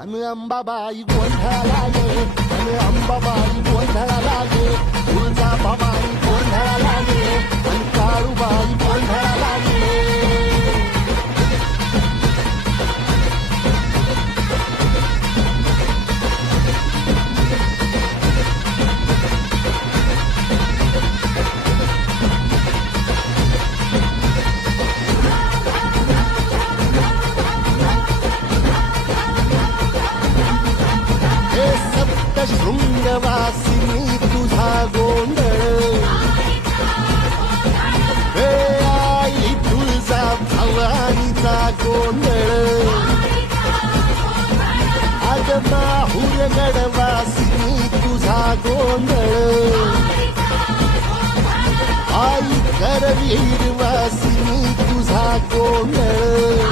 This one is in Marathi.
अन अंबाबाई गोंधळाला गे, अन अंबाबाई गोंधळाला गे, तुळजाभवानी गोंधळाला गे, अन काळूबाई गोंधळाला गे. शृंगवासिनी तुझा गोंधळ, हे आई तुळजा भवानीचा गोंधळ, आज माहूर गडवासिनी तुझा गोंधळ, आई करवीर वासिनी तुझा गोंधळ.